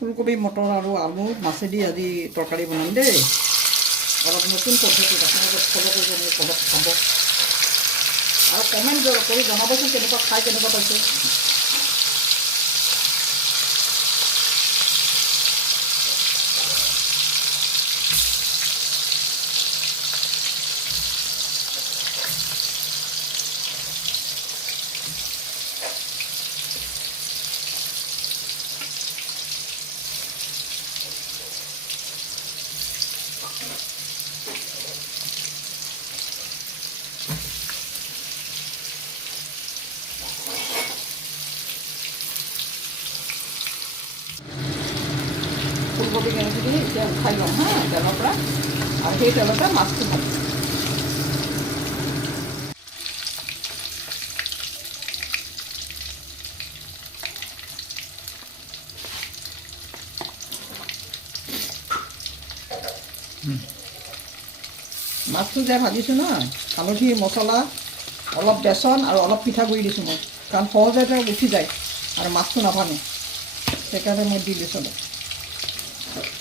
ফুলকবি মটৰ আৰু আলু মাছেদি আজি তৰকাৰী বনাম দেই। অলপ নতুন পদ্ধতিত আপোনালোকে ফ'ল' কৰিব, মোৰ ফলত খাব আৰু কমেণ্ট কৰি জনাবচোন কেনেকুৱা খাই কেনেকুৱা পাইছে। ফুলকবি কেনেকৈ এতিয়া উঠাই লওঁ হা তেলৰ পৰা, আৰু সেই তেলতে মাছটো ভাজিম। মাছটো যে ভাজিছোঁ নহয়, হালধি মছলা অলপ বেচন আৰু অলপ পিঠাগুড়ি দিছোঁ মই, কাৰণ সহজতে উঠি যায় আৰু মাছটো নাভাঙে, সেইকাৰণে মই দি দিছোঁ অলপ।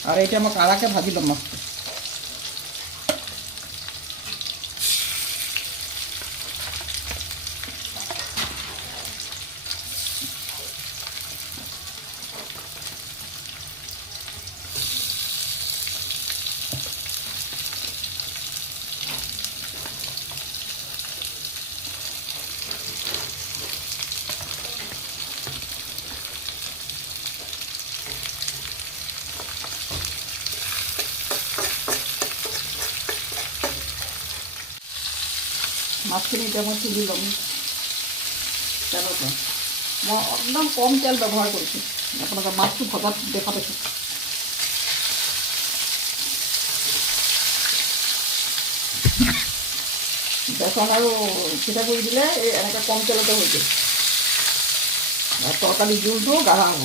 আৰু এতিয়া মই কাঢ়াকৈ ভাজি ল'ম মাছটো। মাছখিনি এতিয়া মই তুলি ল'ম তেলৰ পৰা। মই একদম কম তেল ব্যৱহাৰ কৰিছোঁ, আপোনালোকে মাছটো ভজাত দেখা পাইছোঁ। বেচন আৰু পিঠাগুড়ি দিলে এই এনেকৈ কম তেলতে হৈ যায় আৰু তৰকাৰী জোলটো গাঢ়া হ'ব।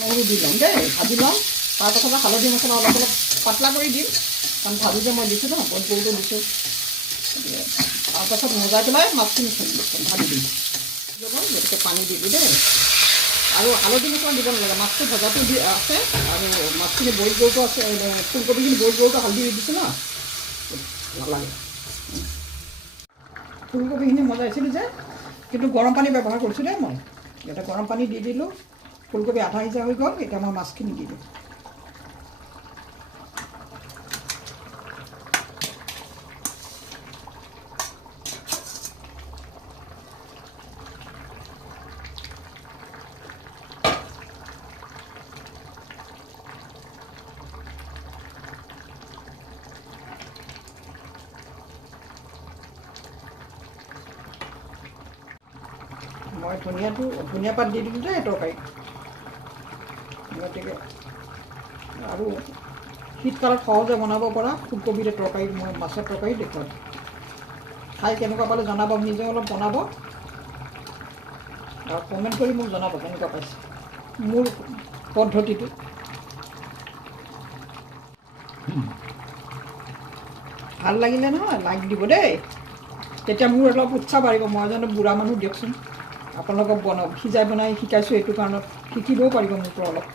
নহৰু দি ল'ম দেই, ভাজি ল'ম। তাৰপাছতে হালধি মছলা অলপ অলপ পাতলা কৰি দিম, কাৰণ ভাজোতে মই দিছোঁ ন, বইল কৰোঁতে দিছোঁ। তাৰপাছত মজাই পেলাই মাছখিনি ভাজি দিম, গতিকে পানী দিবি দেই। আৰু হালধি মছলা দিব নালাগে, মাছটো ভজাটো দি আছে আৰু মাছখিনি বইল কৰোঁতে আছে, ফুলকবিখিনি বইল কৰোঁতে হালধি দি দিছোঁ ন, নালাগে। ফুলকবিখিনি মজাইছিলোঁ যে, কিন্তু গৰম পানী ব্যৱহাৰ কৰিছোঁ দেই মই। ইয়াতে গৰম পানী দি দিলোঁ, ফুলকবি আধা সিজা হৈ গ'ল। এতিয়া মই মাছখিনি দি দিওঁ। মই ধনিয়া পাত দি দিলোঁ দেই তৰকাৰীত, গতিকে আৰু শীতকালত সহজে বনাব পৰা ফুলকবিৰে তৰকাৰী, মই মাছৰ তৰকাৰী দেখুৱাম। খাই কেনেকুৱা পালে জনাব, নিজে অলপ বনাব আৰু কমেণ্ট কৰি মোক জনাব কেনেকুৱা পাইছে মোৰ পদ্ধতিটো। ভাল লাগিলে নহয় লাইক দিব দেই, তেতিয়া মোৰ অলপ উৎসাহ বাঢ়িব। মই জানো বুঢ়া মানুহ দিয়কচোন, আপোনালোকক সিজাই বনাই শিকাইছোঁ, এইটো কাৰণত শিকিবও পাৰিব মোৰ পৰা অলপ।